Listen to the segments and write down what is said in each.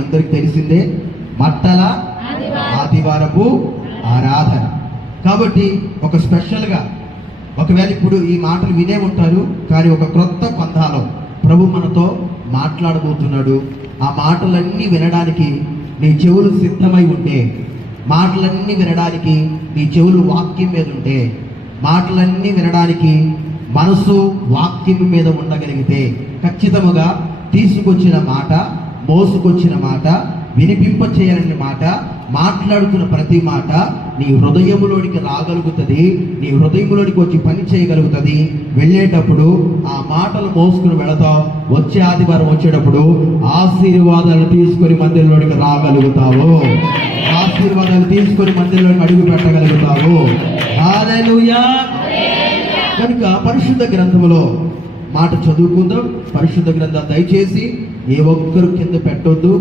అందరికి తెలిసిందే మట్టల ఆదివారపు ఆరాధన. కాబట్టి ఒక స్పెషల్గా ఒకవేళ ఇప్పుడు ఈ మాటలు వినే ఉంటారు, కానీ ఒక క్రొత్త పంథాలో ప్రభు మనతో మాట్లాడబోతున్నాడు. ఆ మాటలన్నీ వినడానికి నీ చెవులు సిద్ధమై ఉంటే, మాటలన్నీ వినడానికి నీ చెవులు వాక్యం మీద ఉంటే, మాటలన్నీ వినడానికి మనసు వాక్యం మీద ఉండగలిగితే, ఖచ్చితముగా తీసుకొచ్చిన మాట, మోసుకొచ్చిన మాట, వినిపింప చేయాలనే మాట, మాట్లాడుతున్న ప్రతి మాట నీ హృదయములోనికి రాగలుగుతుంది, నీ హృదయములోనికి వచ్చి పని చేయగలుగుతుంది. వెళ్ళేటప్పుడు ఆ మాటలు మోసుకుని వెళతావు, వచ్చే ఆదివారం వచ్చేటప్పుడు ఆశీర్వాదాలు తీసుకొని మందిరంలోనికి రాగలుగుతావు, ఆశీర్వాదాలు తీసుకొని మందిరంలోకి అడుగు పెట్టగలుగుతావు. హల్లెలూయా. కనుక పరిశుద్ధ గ్రంథములో మాట చదువుకుందాం. పరిశుద్ధ గ్రంథం దయచేసి ఏ ఒక్కరు కింద పెట్టొద్దు.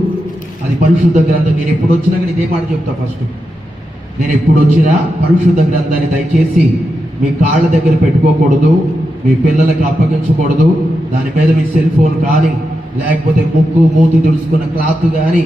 అది పరిశుద్ధ గ్రంథం. నేను ఎప్పుడు వచ్చినా కానీ ఇదే మాట చెప్తా. ఫస్ట్ నేను ఎప్పుడు వచ్చినా పరిశుద్ధ గ్రంథాన్ని దయచేసి మీ కాళ్ళ దగ్గర పెట్టుకోకూడదు, మీ పిల్లలకి అప్పగించకూడదు. దాని మీద మీ సెల్ ఫోన్ కానీ, లేకపోతే ముక్కు మూతి తుడుచుకున్న క్లాత్ కానీ,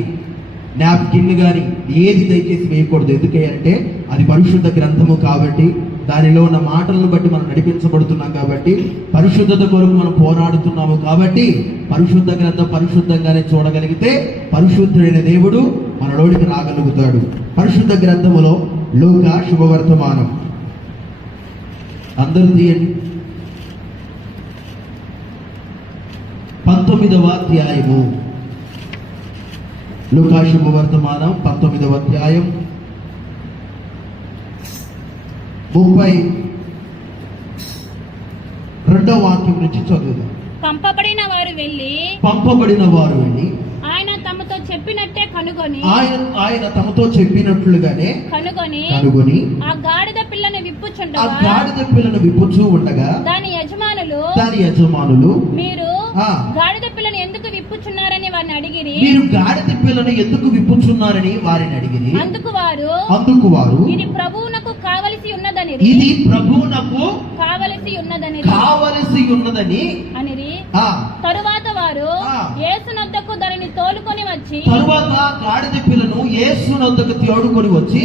నాప్కిన్ కానీ ఏది దయచేసి వేయకూడదు. ఎందుకంటే అది పరిశుద్ధ గ్రంథము కాబట్టి, దానిలో ఉన్న మాటలను బట్టి మనం నడిపించబడుతున్నాం కాబట్టి, పరిశుద్ధత కొరకు మనం పోరాడుతున్నాము కాబట్టి, పరిశుద్ధ గ్రంథం పరిశుద్ధంగానే చూడగలిగితే పరిశుద్ధుడైన దేవుడు మనలోనికి రాగలుగుతాడు. పరిశుద్ధ గ్రంథములో లూకా శుభవర్తమానం అందరూ తీయండి. 19వ అధ్యాయము. లూకా శుభవర్తమానం 19వ అధ్యాయం 32వ వాక్యం నుంచి చదువుదాం. పంపబడిన వారు వెళ్ళి ఆయన తమతో చెప్పినట్టే కనుగొని తమతో చెప్పినట్లుగానే కనుగొని ఆ గాడిద పిల్లను విప్పుచూ ఉండగా దాని యజమానులు మీరు గాడిద పిల్లను ఎందుకు విప్పుచున్నారని వారిని అడిగిరి. మీరు గాడిద పిల్లను ఎందుకు విప్పుచున్నారని వారిని అడిగిరి. అందుకు వారు ఇది ప్రభువునకు కావలసి ఉన్నదని అనిరి. తరువాత వారు యేసునొద్దకు దానిని తోలుకొని వచ్చి, గాడిద పిల్లను యేసునొద్దకు తోడుకొని వచ్చి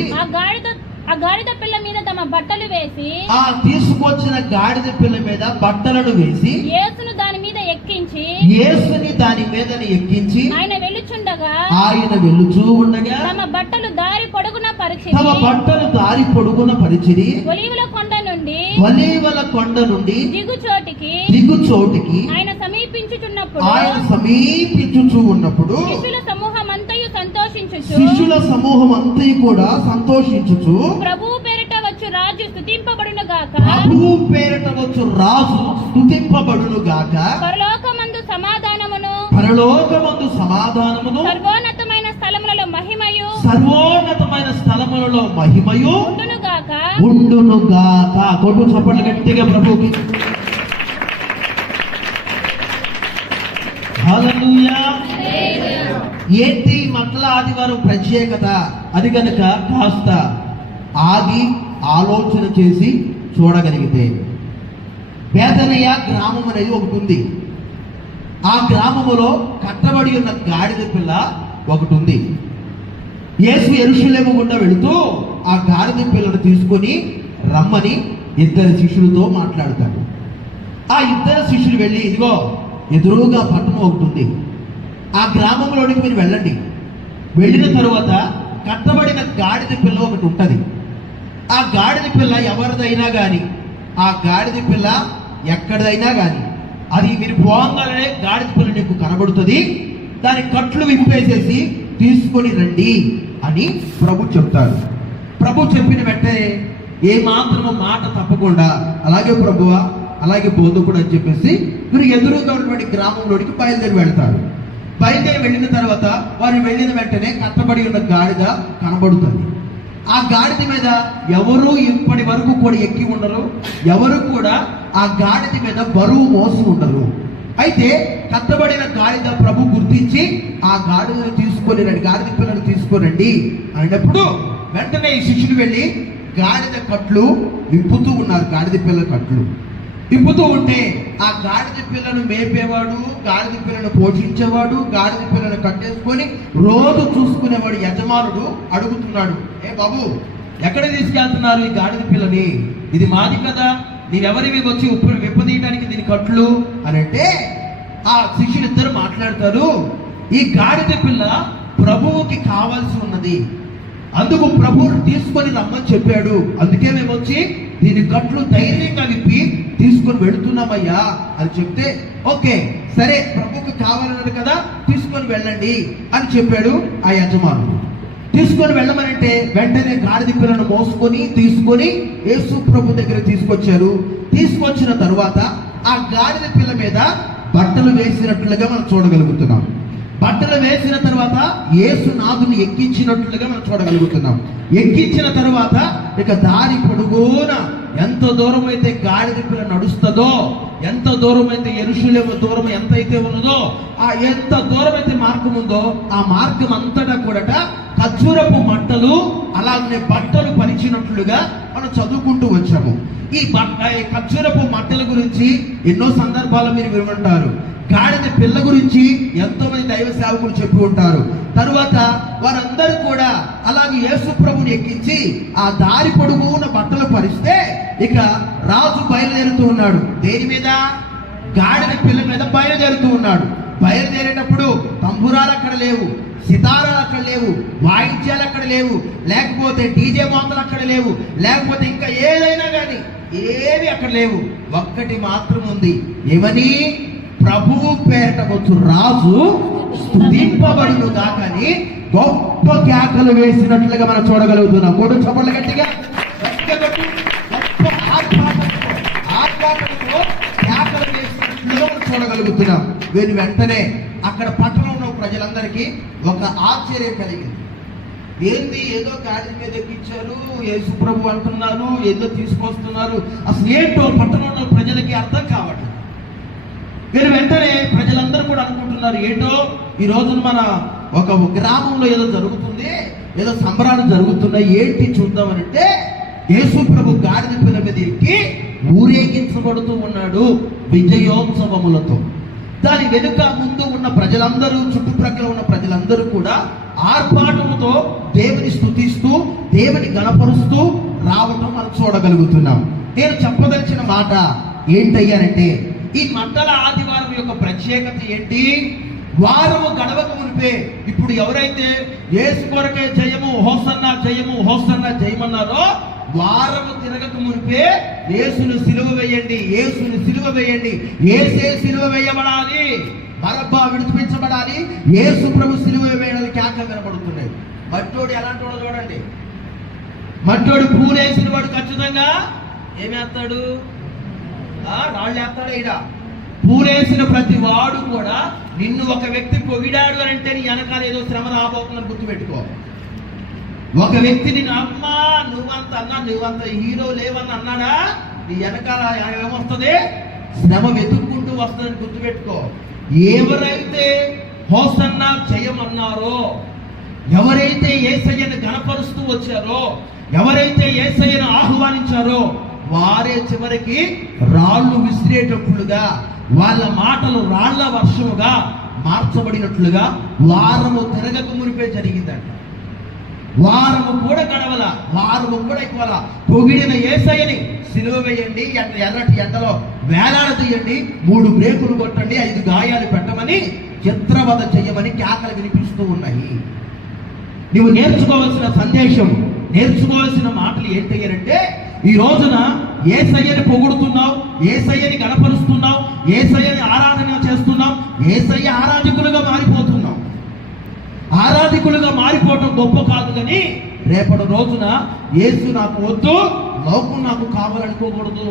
ఆ గాడిద పిల్ల మీద తమ బట్టలు వేసి, తీసుకొచ్చిన గాడిద పిల్ల మీద బట్టలను వేసి యేసుని దాని మీద ఎక్కించి ఆయన వెళ్లుచూ ఉండగా తమ బట్టలు దారి పొడుగున పరిచిరి. ఒలీవల కొండ నుండి దిగు చోటికి ఆయన సమీపించుచు ఉన్నప్పుడు శిష్యుల సమూహం అంతయు కూడా సంతోషించుచు ప్రభువు పేరిట వచ్చు రాజు స్తుతింపబడును గాక. పరలోకమందు సమాధానమును సర్వోన్నతమైన స్థలములలో మహిమయు ఉండును గాక. కొట్టు చప్పట్లు గట్టిగా ప్రభువుకి. హల్లెలూయా. ఏంటి మట్ల ఆదివారం ప్రత్యేకత? అది కనుక కాస్త ఆగి ఆలోచన చేసి చూడగలిగితే, బేతనియ గ్రామం అనేది ఒకటి ఉంది. ఆ గ్రామములో కట్టబడి ఉన్న గాడిద పిల్ల ఒకటి ఉంది. యేసు యెరూషలేము గుండా వెళుతూ ఆ గాడిద పిల్లను తీసుకొని రమ్మని ఇద్దరు శిష్యులతో మాట్లాడతాడు. ఆ ఇద్దరు శిష్యులు వెళ్ళి, ఇదిగో ఎదురుగా పట్టణం ఒకటి ఉంది, ఆ గ్రామంలోనికి మీరు వెళ్ళండి. వెళ్ళిన తరువాత కట్టబడిన గాడిద పిల్ల ఒకటి ఉంటుంది. ఆ గాడిద పిల్ల ఎవరిదైనా కానీ, ఆ గాడిద పిల్ల ఎక్కడిదైనా కానీ, అది మీరు పోగానే గాడిద పిల్ల నీకు కనబడుతుంది. దాని కట్లు విప్పేసేసి తీసుకొని రండి అని ప్రభు చెప్తాడు. ప్రభు చెప్పిన వెంటనే ఏ మాత్రము మాట తప్పకుండా, అలాగే ప్రభువా, అలాగే బోధకుడు అని చెప్పేసి మీరు ఎదురుగా ఉన్నటువంటి గ్రామంలోనికి బయలుదేరి వెళ్తారు. బయలుదేరి వెళ్ళిన తర్వాత వారు వెళ్ళిన వెంటనే కట్టబడి ఉన్న గాడిద కనబడుతుంది. ఆ గాడిద మీద ఎవరు ఇప్పటి వరకు కూడా ఎక్కి ఉండరు, ఎవరు కూడా ఆ గాడిద మీద బరువు మోసి ఉండరు. అయితే కట్టబడిన గాడిద ప్రభు గుర్తించి ఆ గాడిదను తీసుకొని రండి, గాడిద పిల్లను తీసుకొనండి అన్నప్పుడు వెంటనే ఈ శిష్యులు వెళ్ళి గాడిద కట్లు విప్పుతూ ఉన్నారు. గాడిద పిల్లల కట్లు తిప్పుతూ ఉంటే ఆ గాడిద పిల్లను మేపేవాడు, గాడిద పిల్లను పోషించేవాడు, గాడిద పిల్లను కట్టేసుకొని రోజు చూసుకునేవాడు యజమానుడు అడుగుతున్నాడు, ఏ బాబు ఎక్కడ తీసుకెళ్తున్నారు ఈ గాడిద పిల్లని? ఇది మాది కదా, నీవెవరివి వచ్చి విప్పదీయడానికి దీని కట్లు అని అంటే ఆ శిష్యులు ఇద్దరు మాట్లాడతారు, ఈ గాడిద పిల్ల ప్రభువుకి కావాల్సి ఉన్నది, అందుకు ప్రభువును తీసుకొని రమ్మని చెప్పాడు, అందుకే మేము వచ్చి దీని కట్లు ధైర్యంగా విప్పి తీసుకొని వెళుతున్నామయ్యా అని చెప్తే, ఓకే సరే ప్రభువుకి కావాలన్నది కదా తీసుకొని వెళ్ళండి అని చెప్పాడు ఆ యజమానుడు. తీసుకొని వెళ్ళమనంటే వెంటనే గాడిద పిల్లను మోసుకొని తీసుకొని యేసు ప్రభు దగ్గర తీసుకొచ్చారు. తీసుకొచ్చిన తరువాత ఆ గాడిద పిల్ల మీద బట్టలు వేసినట్లుగా మనం చూడగలుగుతున్నాం. బట్టలు వేసిన తర్వాత యేసునాథుని ఎక్కించినట్లుగా మనం చూడగలుగుతున్నాం. ఎక్కించిన తర్వాత ఇక దారి పొడుగున ఎంత దూరం అయితే గాడిద పిల్ల నడుస్తుందో, ఎంత దూరం అయితే యెరూషలేము దూరం ఎంతైతే ఉన్నదో, ఆ ఎంత దూరం అయితే మార్గం ఉందో ఆ మార్గం అంతటా కూడా ఖర్జూరపు మంటలు అలాగే బట్టలు పరిచినట్లుగా మనం చదువుకుంటూ వచ్చాము. ఈ ఖర్జూరపు మంటల గురించి ఎన్నో సందర్భాల్లో మీరు వినుంటారు. గాడిద పిల్ల గురించి ఎంతో మంది దైవ సేవకులు చెప్పి ఉంటారు. తరువాత వారందరూ కూడా అలాగే యేసు ప్రభుని ఎక్కించి ఆ దారి పొడుగున బట్టలు పరిస్తే ఇక రాజు బయలుదేరుతూ ఉన్నాడు. దేని మీద? గాడిద పిల్ల మీద బయలుదేరుతూ ఉన్నాడు. బయలుదేరేటప్పుడు తంబురాలు అక్కడ లేవు, సితారాలు అక్కడ లేవు, వాయిద్యాలు అక్కడ లేవు, లేకపోతే డీజే మోతలు అక్కడ లేవు, లేకపోతే ఇంకా ఏదైనా కానీ ఏవి అక్కడ లేవు. ఒక్కటి మాత్రం ఉంది. ఏమని? ప్రభువు పేరట వచ్చు రాజు స్తుతింపబడును గాకని గొప్ప కేకలు వేసినట్లుగా మనం చూడగలుగుతున్నాం. కొడు చప్పట్లు గట్టిగా గొప్ప ఆర్భాటంతో కేకలు వేసినట్లుగా మనం చూడగలుగుతున్నాం. వీరి వెంటనే అక్కడ పట్టణంలో ప్రజలందరికీ ఒక ఆశ్చర్యం కలిగింది. ఏంది, ఏదో గాడిద మీద ఎక్కించారు, యేసు ప్రభు అంటున్నారు, ఏదో తీసుకొస్తున్నారు, అసలు ఏంటో పట్టణంలో ప్రజలకి అర్థం కావట్లేదు. వీరు వెంటనే ప్రజలందరూ కూడా అనుకుంటున్నారు, ఏంటో ఈ రోజున మన ఒక గ్రామంలో ఏదో జరుగుతుంది, ఏదో సంబరాలు జరుగుతున్నాయి, ఏంటి చూద్దామనంటే యేసు ప్రభు గాడిద పిల్ల మీద ఎక్కి ఊరేగించబడుతూ ఉన్నాడు విజయోత్సవములతో. దాని వెనుక ముందు ఉన్న ప్రజలందరూ, చుట్టుప్రక్కల ఉన్న ప్రజలందరూ కూడా ఆర్భాటముతో దేవుని స్తుతిస్తూ దేవుని గణపరుస్తూ రావటం మనం చూడగలుగుతున్నాం. నేను చెప్పదలిచిన మాట ఏంటయ్యానంటే, ఈ మండల ఆదివారం యొక్క ప్రత్యేకత ఏంటి? వారము గడవక మునిపే ఇప్పుడు ఎవరైతే యేసు కొరకే జయము హోసన్నా జయము హోసన్నా జయమన్నారో, వారము తిరగక మునిపే యేసును సిలువ వేయండి, యేసును సిలువ వేయండి, యేసే సిలువ వేయబడాలి, బరబ్బా విడిపించబడాలి, యేసు ప్రభు సిలువ వేయడానికి కేకలు వినబడుతున్నాయి. మట్టోడు ఎలాంటి వాడు చూడండి. మట్టోడు పూలేసిన వాడు ఖచ్చితంగా ఏమేస్తాడు? రాళ్ళు వేస్తాడు. ఈడ పూలేసిన ప్రతి వాడు కూడా నిన్ను ఒక వ్యక్తి పొగిడాడు అని అంటే నీ వెనకాల ఏదో శ్రమ రాబోతుందని గుర్తుపెట్టుకో. ఒక వ్యక్తి నిన్ను అమ్మా నువ్వంత అన్నా, నువ్వంత హీరో లేవని అన్నాడా, నీ వెనకాల ఏమొస్తుంది? శ్రమ వెతుక్కుంటూ వస్తుందని గుర్తుపెట్టుకో. ఎవరైతే హోసన్నా జయమన్నారో, ఎవరైతే యేసయ్యను గణపరుస్తూ వచ్చారో, ఎవరైతే యేసయ్యను ఆహ్వానించారో, వారే చివరికి రాళ్ళు విసిరేటట్లుగా, వాళ్ళ మాటలు రాళ్ల వర్షముగా మార్చబడినట్లుగా వారము తిరగక మునిపే జరిగిందంట. వారము కూడా గడవల, వారము కూడా ఎక్కువల. పొగిడిన యేసయ్యని సిలువ వేయండి, ఎర్రటి ఎండలో వేలాడదీయండి, 3 బ్రేకులు కొట్టండి, 5 గాయాలు పెట్టమని, చిత్రవద చేయమని కేకలు వినిపిస్తూ ఉన్నాయి. నువ్వు నేర్చుకోవాల్సిన సందేశం, నేర్చుకోవాల్సిన మాటలు ఏంటంటే, ఈ రోజున యేసయ్యని పొగుడుతున్నావు, యేసయ్యని గణపరుస్తున్నావు, యేసయ్యని ఆరాధన చేస్తున్నావు, యేసయ్య ఆరాధకులుగా మారిపోతున్నావు. ఆరాధకులుగా మారిపోవటం గొప్ప కాదు, కానీ రేపటి రోజున యేసు నాకు వద్దు, లోకం నాకు కావాలనుకోకూడదు.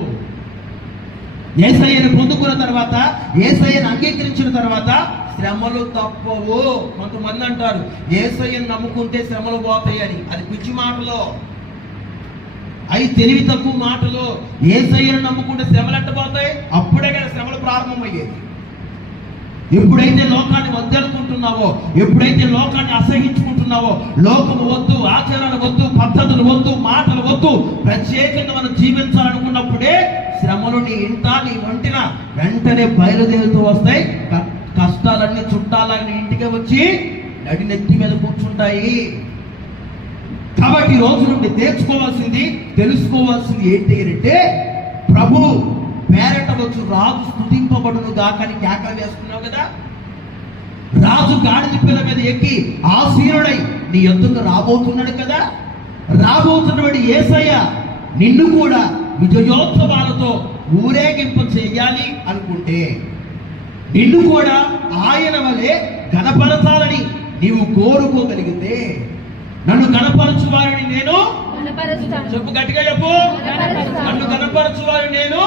యేసయ్యని పొందుకున్న తర్వాత, యేసయ్యని అంగీకరించిన తర్వాత శ్రమలు తప్పవు. కొంతమంది అంటారు యేసయ్యని నమ్ముకుంటే శ్రమలు పోతాయని. అది పిచ్చి మాటలో, అవి తెలివి తక్కువ మాటలు. యేసయ్యను నమ్ముకుంటే శ్రమలు ఎట్టబోతాయి? అప్పుడే కదా శ్రమలు ప్రారంభమయ్యేది. ఎప్పుడైతే లోకాన్ని వద్దనుకుంటున్నావో, ఎప్పుడైతే లోకాన్ని అసహించుకుంటున్నావో, లోకము వద్దు, ఆచారాలు వద్దు, పద్ధతులు వద్దు, మాటలు వద్దు, ప్రత్యేకంగా మనం జీవించాలనుకున్నప్పుడు వచ్చినప్పుడే శ్రమలు నీ ఇంట నీ వంటిన వెంటనే బయలుదేరుతూ వస్తాయి. కష్టాలన్నీ చుట్టాలన్నీ ఇంటికి వచ్చి నడినెత్తి మీద కూర్చుంటాయి. కాబట్టి ఈ రోజు నుండి తెలుసుకోవాల్సింది ఏంటి అంటే, ప్రభు పేరట వచ్చు రాజు స్తుతింపబడును గాకని కేకలు వేస్తున్నావు కదా. రాజు గాడిద పిల్ల మీద ఎక్కి ఆసీనుడై నీ యొద్దకు రాబోతున్నాడు కదా. రాబోతున్నవాడు యేసయ్య నిన్ను కూడా విజయోత్సవాలతో ఊరేగింప చేయాలి అనుకుంటే, నిన్ను కూడా ఆయన వలె గణపరచాలని నీవు కోరుకోగలిగితే, నన్ను గణపరచు వారిని నేను చెప్పు, గట్టిగా చెప్పు, నన్ను గణపరచు వారిని నేను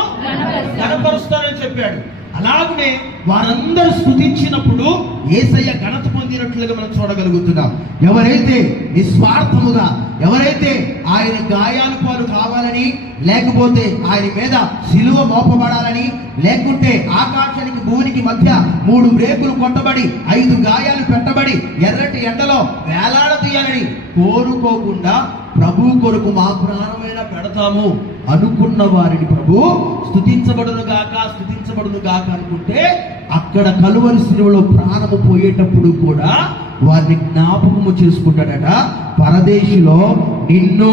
గణపరుస్తానని చెప్పాడు. అలాగనే వారందరూ స్తుతించినప్పుడు యేసయ్య ఘనత పొందినట్లుగా మనం చూడగలుగుతున్నాం. ఎవరైతే నిస్వార్థముగా, ఎవరైతే ఆయన గాయాలు పాలు కావాలని, లేకపోతే ఆయన మీద సిలువ మోపబడాలని, లేకుంటే ఆకాశానికి భూమికి మధ్య 3 బ్రేకులు కొట్టబడి 5 గాయాలు పెట్టబడి ఎర్రటి ఎండలో వేలాడదీయాలని కోరుకోకుండా ప్రభు కొరకు మా ప్రాణమైన పెడతాము అనుకున్న వారిని ప్రభు స్తుతించబడును గాక అనుకుంటే, అక్కడ కలువరి శిలువలో ప్రాణము పోయేటప్పుడు కూడా వారిని జ్ఞాపకము చేసుకుంటాడట. పరదేశిలో నిన్ను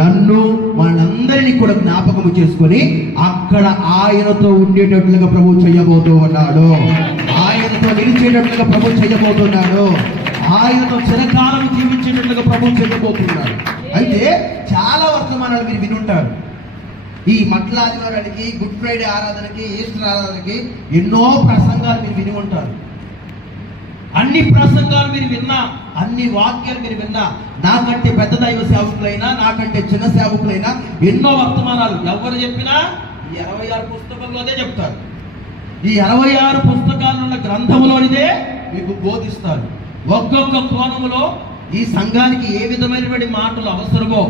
నన్ను మనందరినీ కూడా జ్ఞాపకము చేసుకొని అక్కడ ఆయనతో ఉండేటట్లుగా ప్రభు చేయబోతూ ఉన్నాడు. ఆయనతో నిలిచేటట్లుగా ప్రభు చేయబోతున్నాడు. ఆయనతో చిరకాలం జీవించేటట్లుగా ప్రభు చేయబోతున్నాడు. అయితే చాలా వర్తమానాలు మీరు వినుంటారు. ఈ మట్ల ఆదివారానికి, గుడ్ ఫ్రైడే ఆరాధనకి, ఈస్టర్ ఆరాధనకి ఎన్నో ప్రసంగాలు మీరు విని ఉంటారు. అన్ని ప్రసంగాలు మీరు విన్నా, అన్ని వాక్యాలు మీరు విన్నా, నాకంటే పెద్ద దైవ సేవకులైనా, నాకంటే చిన్న సేవకులైనా ఎన్నో వర్తమానాలు ఎవరు చెప్పినా ఈ 26 పుస్తకంలోనే చెప్తారు. ఈ 26 పుస్తకాలు ఉన్న గ్రంథంలోనిదే మీకు బోధిస్తారు. ఒక్కొక్క కోణములో ఈ సంఘానికి ఏ విధమైనటువంటి మాటలు అవసరమో,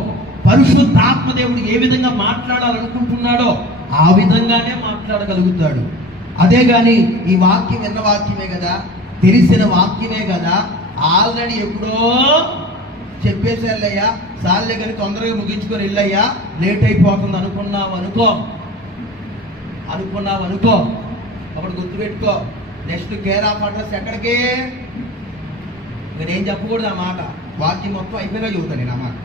పరిశుద్ధాత్మ దేవుడు ఏ విధంగా మాట్లాడాలనుకుంటున్నాడో ఆ విధంగానే మాట్లాడగలుగుతాడు. అదే గాని ఈ వాక్యం విన్న వాక్యమే కదా, తెలిసిన వాక్యమే కదా, ఆల్రెడీ ఎప్పుడో చెప్పేసి వెళ్ళయ్యా, సార్లే కానీ తొందరగా ముగించుకొని వెళ్ళయ్యా, లేట్ అయిపోతుంది అనుకున్నావు అనుకో అప్పుడు గుర్తుపెట్టుకో, నెక్స్ట్ కేర్ ఆఫ్ అడ్రస్ ఎక్కడికి? నేనేం చెప్పకూడదు ఆ మాట, వాక్యం మొత్తం అయిపోయినా చెబుతాను నేను ఆ మాట.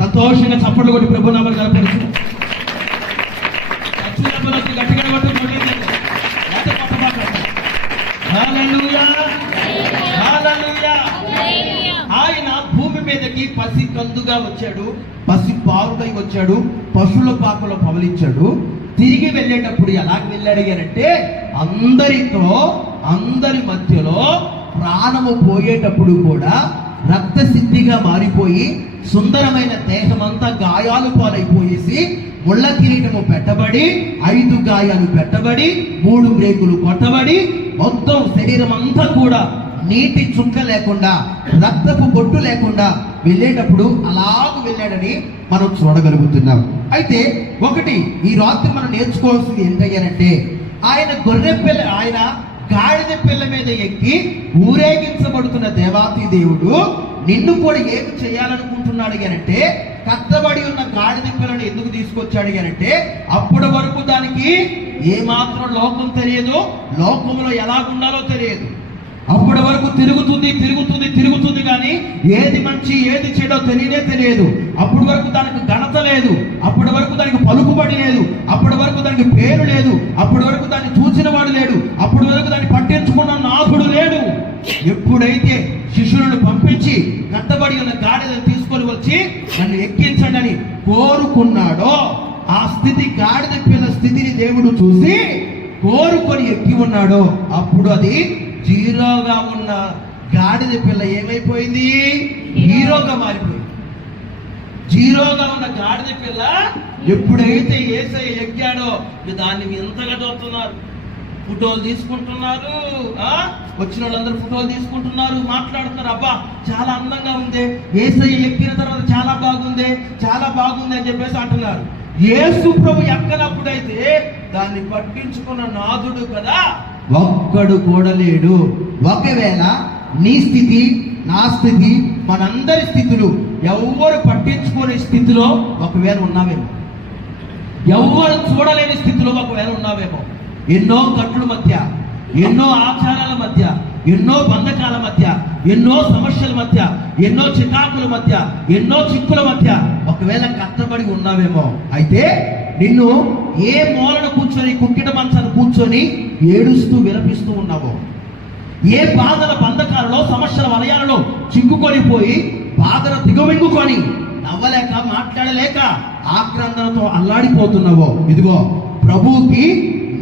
సంతోషంగా చప్పట్లు కొట్టి ప్రభు నామమున గణపరచు. గట్టిగా ఆయన భూమి మీదకి పసి కందుగా వచ్చాడు, పసి పారుడై వచ్చాడు, పశువుల పాకలో పవలించాడు. తిరిగి వెళ్ళేటప్పుడు ఎలాగ వెళ్ళాడంటే, అందరి మధ్యలో ప్రాణము పోయేటప్పుడు కూడా రక్తసిద్ధిగా మారిపోయి, సుందరమైన దేహమంతా గాయాలు పాలైపోయేసి, ముళ్ళ కిరీటము పెట్టబడి, 5 గాయాలు పెట్టబడి, 3 బ్రేకులు కొట్టబడి, మొత్తం శరీరం అంతా కూడా నీటి చుక్క లేకుండా, రక్తపు బొట్టు లేకుండా వెళ్ళేటప్పుడు అలాగూ వెళ్ళాడని మనం చూడగలుగుతున్నాం. అయితే ఒకటి ఈ రాత్రి మనం నేర్చుకోవాల్సింది ఏంటంటే, ఆయన గాడిద పిల్ల మీద ఎక్కి ఊరేగించబడుతున్న దేవాతి దేవుడు నిన్ను కూడా ఏమి చేయాలనుకుంటున్నాడు అంటే, కట్టబడి ఉన్న గాడిద పిల్లను ఎందుకు తీసుకొచ్చాడు అంటే, అప్పటి వరకు దానికి ఏమాత్రం లోకం తెలియదు, లోకంలో ఎలాగుండాలో తెలియదు. అప్పటి వరకు తిరుగుతుంది కానీ ఏది మంచి ఏది చెడో తెలియదు. అప్పటి వరకు దానికి ఘనత లేదు, అప్పటి వరకు దానికి పలుకుబడి లేదు, అప్పటి వరకు దానికి పేరు లేదు, అప్పటి వరకు దాన్ని చూసిన వాడు లేడు, అప్పటి వరకు దాన్ని పట్టించుకున్న నాథుడు లేడు. ఎప్పుడైతే శిష్యులను పంపించి కట్టబడి ఉన్న గాడిదను తీసుకొని వచ్చి నన్ను ఎక్కించండి కోరుకున్నాడో, ఆ స్థితి, గాడిద పిల్ల స్థితిని దేవుడు చూసి కోరుకొని ఎక్కి ఉన్నాడో, అప్పుడు అది జీరోగా ఉన్న గాడిద పిల్ల ఏమైపోయింది? హీరోగా మారిపోయింది. జీరోగా ఉన్న గాడిద పిల్ల ఎప్పుడైతే యేసయ్య ఎక్కాడో, దాన్ని ఎంతగా చూస్తున్నారు, ఫోటోలు తీసుకుంటున్నారు, వచ్చిన వాళ్ళందరూ ఫోటోలు తీసుకుంటున్నారు, మాట్లాడుతున్నారు, అబ్బా చాలా అందంగా ఉంది, యేసయ్య ఎక్కిన తర్వాత చాలా బాగుంది అని చెప్పేసి అంటున్నారు. యేసు ప్రభు ఎక్కనప్పుడైతే దాన్ని పట్టించుకున్న నాథుడు కదా ఒక్కడు కూడా లేడు. ఒకవేళ నీ స్థితి, నా స్థితి, మనందరి స్థితులు ఎవరు పట్టించుకునే స్థితిలో ఒకవేళ ఉన్నామేమో. ఎవరు చూడలేని స్థితిలో ఒకవేళ ఉన్నావేమో. ఎన్నో కట్టుల మధ్య, ఎన్నో ఆచారాల మధ్య, ఎన్నో బంధకాల మధ్య, ఎన్నో సమస్యల మధ్య, ఎన్నో చికాకుల మధ్య, ఎన్నో చిక్కుల మధ్య ఒకవేళ కట్టబడి ఉన్నావేమో. అయితే నిన్ను ఏ మూలన కూర్చొని కుక్కిట మంచాన్ని కూర్చొని ఏడుస్తూ విలపిస్తూ ఉన్నావో, ఏ బాధల బంధకాలలో సమస్యల వలయాలలో చిక్కుకొని పోయి బాధల దిగమింగుకొని నవ్వలేక మాట్లాడలేక ఆక్రందనతో అల్లాడిపోతున్నావో, ఇదిగో ప్రభువుకి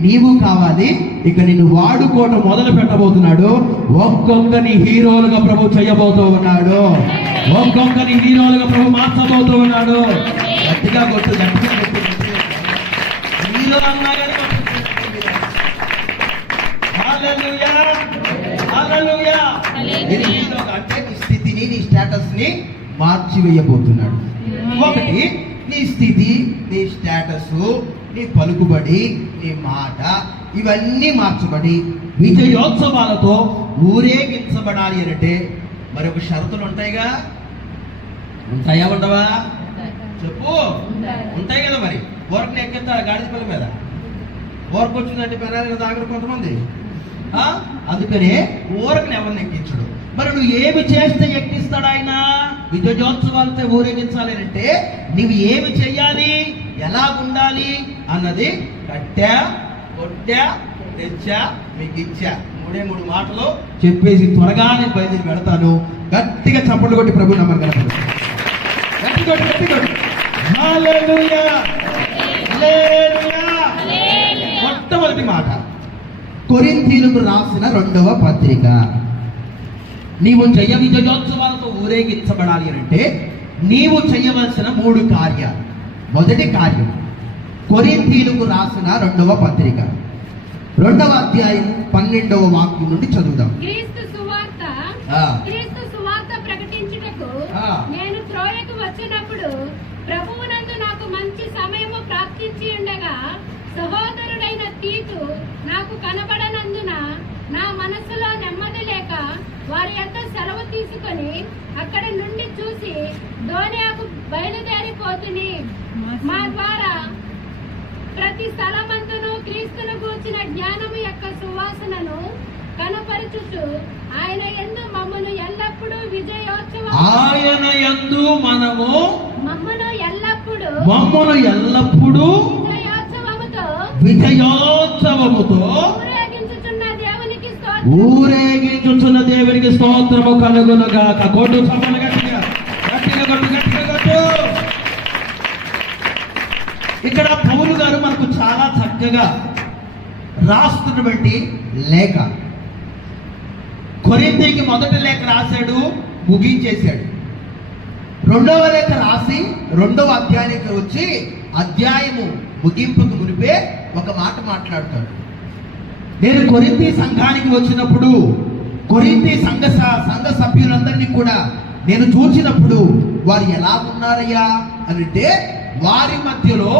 నీవు కావాలి. ఇక నిన్ను వాడుకోవటం మొదలు పెట్టబోతున్నాడు. ఒక్కొక్కని హీరోలుగా ప్రభు చేయబోతూ ఉన్నాడు. ఒక్కొక్కని హీరోలుగా ప్రభు మార్చబోతూ ఉన్నాడు. గట్టిగా కొట్టు, గట్టిగా కొట్టు. హీరో అన్నా కానీ హల్లెలూయా, హల్లెలూయా. హల్లెలూయా. హీరోగా అంటే నీ స్థితిని, నీ స్టేటస్ ని మార్చివేయబోతున్నాడు. ఒకటి నీ స్థితి, నీ స్టేటస్, నీ పలుకుబడి, నీ మాట ఇవన్నీ మార్చబడి విజయోత్సవాలతో ఊరేగించబడాలి అంటే మరి ఒక షరతులు ఉంటాయిగా. ఉంటాయా ఉండవా చెప్పు. ఉంటాయి కదా. మరి ఊరకని ఎక్కిస్తారు గాడిద పిల్ల మీద. ఊరకు వచ్చిందంటే పెనాలి దాగరు కొంతమంది. అందుకనే ఊరకని ఎవరిని ఎక్కించడు. మరి నువ్వు ఏమి చేస్తే ఎక్కిస్తాడు ఆయన? విజయోత్సవాలతో ఊరేగించాలి అంటే నువ్వు ఏమి చెయ్యాలి, ఎలా ఉండాలి అన్నది కట్టా, కొట్టా, తెచ్చా, మీకు ఇచ్చా, మూడు మాటలు చెప్పేసి త్వరగా నేను బయలుదేరి పెడతాను. గట్టిగా చప్పట్లు కొట్టి ప్రభు నమ్మకం గట్టి కొట్టి, గట్టి కొట్టి. హల్లెలూయా, హల్లెలూయా. మొట్టమొదటి మాట కొరింథీయులకు రాసిన 2వ పత్రిక. నీవు జయ విజయోత్సవాలతో ఊరేగించబడాలి అంటే నీవు చేయవలసిన 3 కార్యాలు. మొదటి కార్యం కొరింథీయులకు రాసిన 2వ పత్రిక 2వ అధ్యాయం 12వ వాక్యం నుండి చదువుదాం. క్రీస్తు సువార్త ప్రకటించుటకు నేను త్రోయకు వచ్చినప్పుడు ప్రభువునందు నాకు మంచి సమయము ప్రాప్తించి ఉండగా సహోదరుడైన తీతు నాకు కనబడనందున నా మనసులో నెమ్మది లేక వారి యొక్క సెలవు తీసుకొని అక్కడి నుండి చూసి దోనియాకు బయలుదేరిపోతుని. మా ద్వారా ప్రతి స్థలమందును క్రీస్తును గూర్చిన జ్ఞానము యొక్క సువాసనను కనపరచుచు ఆయన యందు మమ్మను ఎల్లప్పుడూ ఆయన యందు మనము మమ్మను ఎల్లప్పుడూ విజయోత్సవముతో ఊరేగించుచున్న దేవునికి స్తోత్రము కలుగునుగాక. కొట్టు సభలు గట్టిగా, గట్టిగా కొట్టు, గట్టిగా కొట్టు. ఇక్కడ పౌలు గారు మనకు చాలా చక్కగా రాస్తున్నటువంటి లేఖ. కొరింథీకి మొదటి లేఖ రాశాడు, ముగించేశాడు. 2వ లేఖ రాసి 2వ అధ్యాయానికి వచ్చి అధ్యాయము ముగింపుకు మునిపే ఒక మాట మాట్లాడతాడు. నేను కొరింథీ సంఘానికి వచ్చినప్పుడు కొరింథీ సంఘ సభ్యులందరినీ కూడా నేను చూసినప్పుడు వారు ఎలా ఉన్నారయ్యా అని అంటే వారి మధ్యలో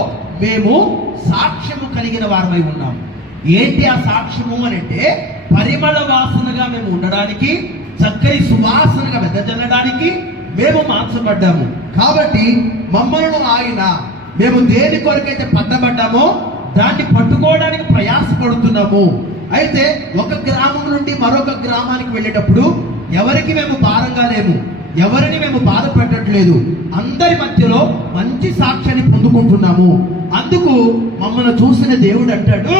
మేము సాక్ష్యము కలిగిన వారమై ఉన్నాం. ఏంటి ఆ సాక్ష్యము అని అంటే పరిమళ వాసనగా మేము ఉండడానికి, చక్కని సువాసనగా వెదజల్లడానికి మేము మార్చబడ్డాము. కాబట్టి మమ్మల్ని ఆయన మేము దేని కొరకైతే పట్టబడ్డామో దాన్ని పట్టుకోవడానికి ప్రయాసపడుతున్నాము. అయితే ఒక గ్రామం నుండి మరొక గ్రామానికి వెళ్ళేటప్పుడు ఎవరికి మేము భారంగా లేము, ఎవరిని మేము బాధ పెట్టట్లేదు. అందరి మధ్యలో మంచి సాక్ష్యాన్ని పొందుకుంటున్నాము. అందుకు మమ్మల్ని చూసిన దేవుడు అంటాడు,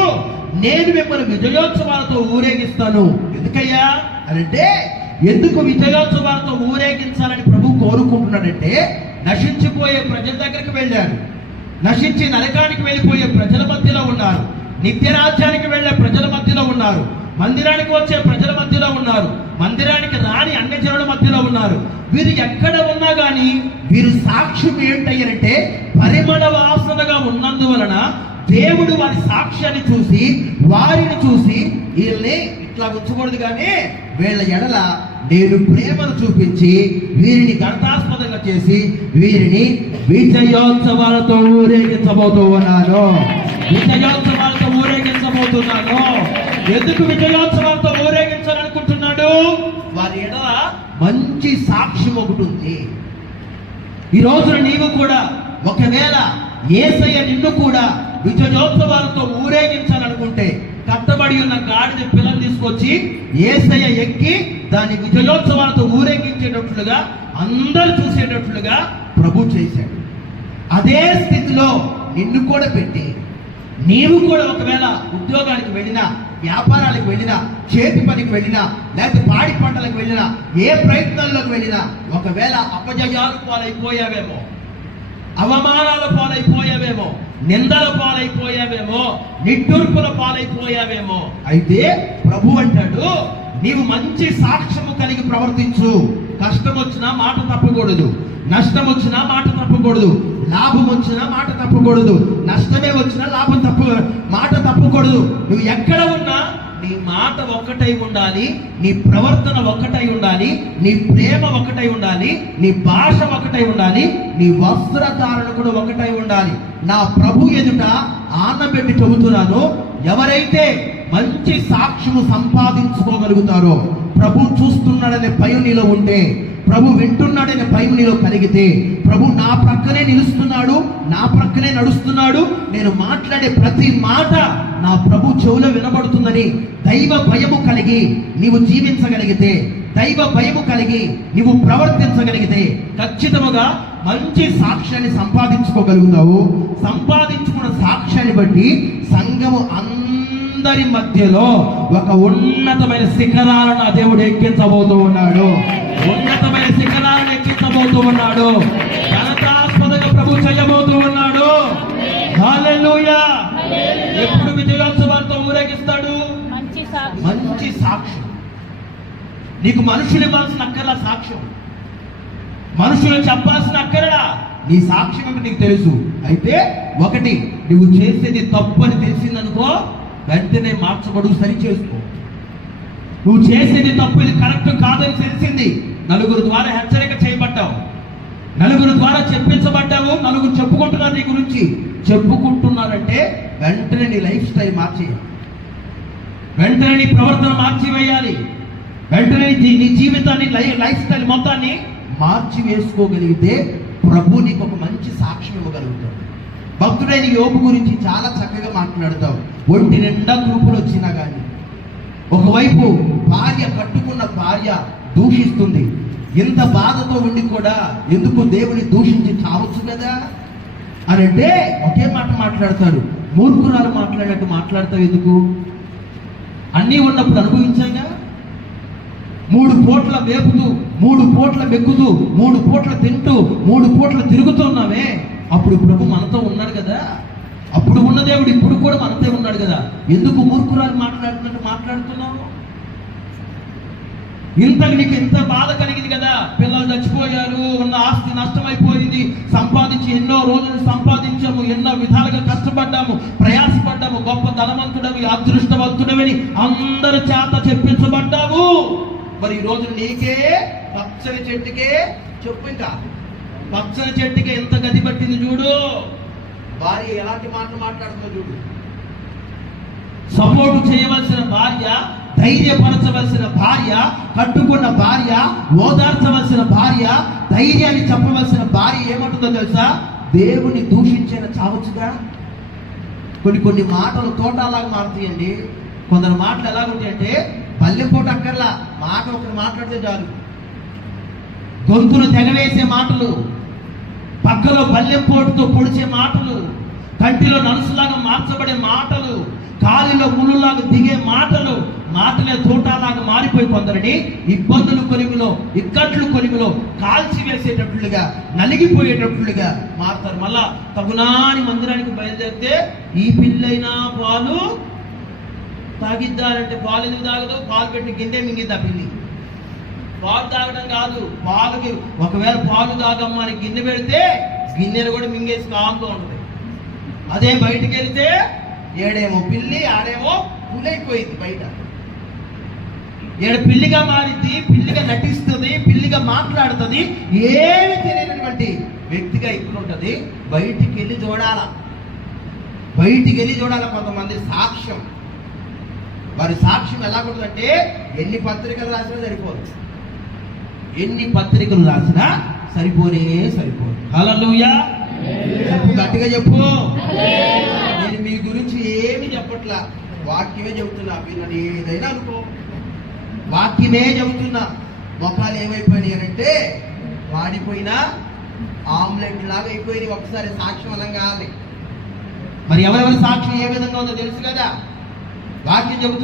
నేను మిమ్మల్ని విజయోత్సవాలతో ఊరేగిస్తాను. ఎందుకయ్యా అంటే ఎందుకు విజయోత్సవాలతో ఊరేగించాలని ప్రభు కోరుకుంటున్నాడంటే నశించిపోయే ప్రజల దగ్గరికి వెళ్ళారు, నశించి నరకానికి వెళ్ళిపోయే ప్రజల మధ్యలో ఉన్నారు, నిత్య రాజ్యానికి వెళ్ళే ప్రజల మధ్యలో ఉన్నారు, మందిరానికి వచ్చే ప్రజల మధ్యలో ఉన్నారు, మందిరానికి రాని అన్ని జనుల మధ్యలో ఉన్నారు. వీరు ఎక్కడ ఉన్నా కానీ వీరు సాక్ష్యం ఏంటయ్యారంటే పరిమళ వాసనగా ఉన్నందువలన దేవుడు వారి సాక్ష్యాన్ని చూసి వారిని చూసి వీళ్ళని ఇట్లా ఉంచకూడదు కానీ వీళ్ళ ఎడల నేను ప్రేమను చూపించి వీరిని ఘనతాస్పదంగా చేసి వీరిని విజయోత్సవాలతో ఊరేగించబోతూ ఉన్నాను. విజయోత్సవాలతో ఊరేగించబోతున్నాను. ఎందుకు విజయోత్సవాలతో ఊరేగించాలనుకుంటున్నాడు? వారి ఎడల మంచి సాక్ష్యం ఒకటి ఉంది. ఈ రోజున నీవు కూడా ఒకవేళ యేసయ్య నిన్ను కూడా విజయోత్సవాలతో ఊరేగించాలనుకుంటే కట్టబడి ఉన్న గాడిద పిల్లని తీసుకొచ్చి యేసయ్య ఎక్కి దాన్ని విజయోత్సవాలతో ఊరేగించేటట్లుగా అందరూ చూసేటట్లుగా ప్రభు చేశాడు. అదే స్థితిలో నిన్ను కూడా పెట్టి నీవు కూడా ఒకవేళ ఉద్యోగానికి వెళ్ళినా, వ్యాపారాలకు వెళ్ళినా, చేతి పనికి వెళ్ళినా, లేకపోతే పాడి పంటలకు వెళ్ళినా, ఏ ప్రయత్నాల్లోకి వెళ్ళినా ఒకవేళ అపజయాల పాలైపోయావేమో, అవమానాల పాలైపోయావేమో, నిందల పాలైపోయావేమో, నిట్టూర్పుల పాలైపోయావేమో, అయితే ప్రభు అంటాడు నీవు మంచి సాక్ష్యము కలిగి ప్రవర్తించు. కష్టం వచ్చినా మాట తప్పకూడదు, నష్టం వచ్చినా మాట తప్పకూడదు, లాభం వచ్చినా మాట తప్పకూడదు, నష్టమే వచ్చినా మాట తప్పకూడదు. నువ్వు ఎక్కడ ఉన్నా నీ మాట ఒక్కటై ఉండాలి, నీ ప్రవర్తన ఒక్కటై ఉండాలి, నీ ప్రేమ ఒకటై ఉండాలి, నీ భాష ఒకటై ఉండాలి, నీ వస్త్రధారణ కూడా ఒకటై ఉండాలి. నా ప్రభు ఎదుట ఆనబెట్టి చెబుతున్నాను, ఎవరైతే మంచి సాక్ష్యము సంపాదించుకోగలుగుతారో, ప్రభు చూస్తున్నాడనే భయం నీలో ఉంటే, ప్రభు వింటున్నాడనే భయం నీలో కలిగితే, ప్రభు నా ప్రక్కనే నిలుస్తున్నాడు, నా ప్రక్కనే నడుస్తున్నాడు, నేను మాట్లాడే ప్రతి మాట నా ప్రభు చెవులో వినబడుతుందని దైవ భయము కలిగి నీవు జీవించగలిగితే, దైవ భయము కలిగి నీవు ప్రవర్తించగలిగితే ఖచ్చితంగా మంచి సాక్ష్యాన్ని సంపాదించుకోగలుగుతావు. సంపాదించుకున్న సాక్ష్యాన్ని బట్టి సంఘము అందరి మధ్యలో ఒక ఉన్నతమైన శిఖరాలను ఆ దేవుడు ఎక్కించబోతూ ఉన్నాడు. ఉన్నతమైన శిఖరాలను ఎక్కించబోతూ ఉన్నాడు. ఘనతాస్పదంగా ప్రభు చేయబోతూ ఉన్నాడు. హల్లెలూయా. ఎప్పుడు విజయోత్సవాలతో ఊరేగిస్తాడు? మంచి సాక్ష్యం. నీకు మనుషులు ఇవ్వాల్సిన అక్కర్లా సాక్ష్యం, మనుషులు చెప్పాల్సిన అక్కర్లా. నీ సాక్ష్యం అంటే నీకు తెలుసు. అయితే ఒకటి, నువ్వు చేసేది తప్పు అని తెలిసిందనుకో, వెంటనే మార్చబడు, సరి చేసుకో. నువ్వు చేసేది తప్పు, ఇది కరెక్ట్ కాదని తెలిసింది, నలుగురు ద్వారా హెచ్చరిక చేయబడ్డావు, నలుగురు ద్వారా చెప్పించబడ్డావు, నలుగురు చెప్పుకుంటున్నారు నీ గురించి. చెప్పుకుంటున్నారంటే వెంటనే నీ లైఫ్ స్టైల్ మార్చేయాలి, వెంటనే నీ ప్రవర్తన మార్చివేయాలి, వెంటనే నీ జీవితాన్ని, లైఫ్ స్టైల్ మొత్తాన్ని మార్చి వేసుకోగలిగితే ప్రభు నీకు ఒక మంచి సాక్ష్యం ఇవ్వగలుగుతాడు. భక్తుడైన యోబు గురించి చాలా చక్కగా మాట్లాడతావు. ఒంటి నిండా గ్రూపులు వచ్చినా కానీ, ఒకవైపు భార్య, కట్టుకున్న భార్య దూషిస్తుంది. ఇంత బాధతో ఉండి కూడా ఎందుకు దేవుని దూషించి చావచ్చు కదా అని అంటే ఒకే మాట మాట్లాడతాడు. మూర్ఖురాలు మాట్లాడినట్టు మాట్లాడతావు ఎందుకు? అన్నీ ఉన్నప్పుడు అనుభవించాగా. 3 పూట్ల వేపుతూ, 3 పూట్ల మెక్కుతూ, 3 పూట్ల తింటూ, 3 పూట్ల తిరుగుతున్నామే. అప్పుడు ప్రభు మనతో ఉన్నాడు కదా. అప్పుడు ఉన్న దేవుడు ఇప్పుడు కూడా మనతో ఉన్నాడు కదా. ఎందుకు మూర్ఖురాలు మాట్లాడుతున్నట్టు మాట్లాడుతున్నావు? నీకు ఇంత బాధ కలిగింది కదా. పిల్లలు చచ్చిపోయారు, ఉన్న ఆస్తి నష్టమైపోయింది, సంపాదించి ఎన్నో రోజులు సంపాదించాము, ఎన్నో విధాలుగా కష్టపడ్డాము, ప్రయాసపడ్డాము, గొప్ప ధనవంతుడవి, అదృష్టవంతుడవని అందరి చేత చెప్పించబడ్డావు. మరి ఈ రోజు నీకే పచ్చని చెట్టుకే చెప్పు, ఇంకా పచ్చని చెట్టుకే ఎంత గది పట్టింది చూడు. భార్య ఎలాంటి మాటలు మాట్లాడుతుందో చూడు. సపోర్టు చేయవలసిన భార్య, ధైర్యపరచవలసిన భార్య, కట్టుకున్న భార్య, ఓదార్చవలసిన భార్య, ధైర్యాన్ని చెప్పవలసిన భార్య ఏమంటుందో తెలుసా? దేవుని దూషించిన చావచ్చుగా. కొన్ని మాటలు తోటలాగా మారుతాయండి. కొందరు మాటలు ఎలాగుంటాయంటే పల్లెపూట అక్కర్లా, మాట ఒకరు మాట్లాడితే చాలు. గొంతులు తెగవేసే మాటలు, పక్కలో బల్లెంపోటుతో పొడిచే మాటలు, కంటిలో నలుసులాగా మార్చబడే మాటలు, కాలిలో ముళ్ళులాగా దిగే మాటలు, మాటలే తోటలాగా మారిపోయి కొందరిని ఇబ్బందులు కొలిమిలో, ఇక్కట్లు కొలిమిలో కాల్చివేసేటట్లుగా, నలిగిపోయేటట్లుగా మారుతారు. మళ్ళా తగునాని మందిరానికి బయలుదేరితే ఈ పిల్లైనా పాలు తాగిద్దారంటే పాలు ఎందుకు తాగదు? పాలు పెట్టి గిన్నె మింగిద్దా పిల్లి? పాలు తాగడం కాదు, పాలుకి ఒకవేళ పాలు తాగమ్మా అని గిన్నె పెడితే గిన్నెను కూడా మింగేసి కామ్గా ఉంటుంది. అదే బయటికి వెళితే ఏడేమో పిల్లి, ఆడేమో పులైపోయింది. బయట ఏడ పిల్లిగా మారింది, పిల్లిగా నటిస్తుంది, పిల్లిగా మాట్లాడుతుంది, ఏమి తెలియనటువంటి వ్యక్తిగా ఇక్కడ ఉంటుంది. బయటికి వెళ్ళి చూడాల, బయటికి వెళ్ళి చూడాల. కొంతమంది సాక్ష్యం, వారి సాక్ష్యం ఎలాగుంటుందంటే ఎన్ని పత్రికలు రాసినా సరిపోదు, ఎన్ని పత్రికలు రాసినా సరిపోనే సరిపోదు. హల్లెలూయా. చెప్పు, గట్టిగా చెప్పు. నేను మీ గురించి ఏమి చెప్పట్లా, వాక్యమే చెబుతున్నా. మీరు నన్ను ఏదైనా అనుకో, వాక్యమే చెబుతున్నా. మొఖాలు ఏమైపోయినాయి అంటే వాడిపోయిన ఆమ్లెట్ లాగా అయిపోయినాయి. ఒకసారి సాక్ష్యం అనంగానే మరి ఎవరెవరి సాక్ష్యం ఏ విధంగా ఉందో తెలుసు కదా. వాక్యం చెబుతున్నా.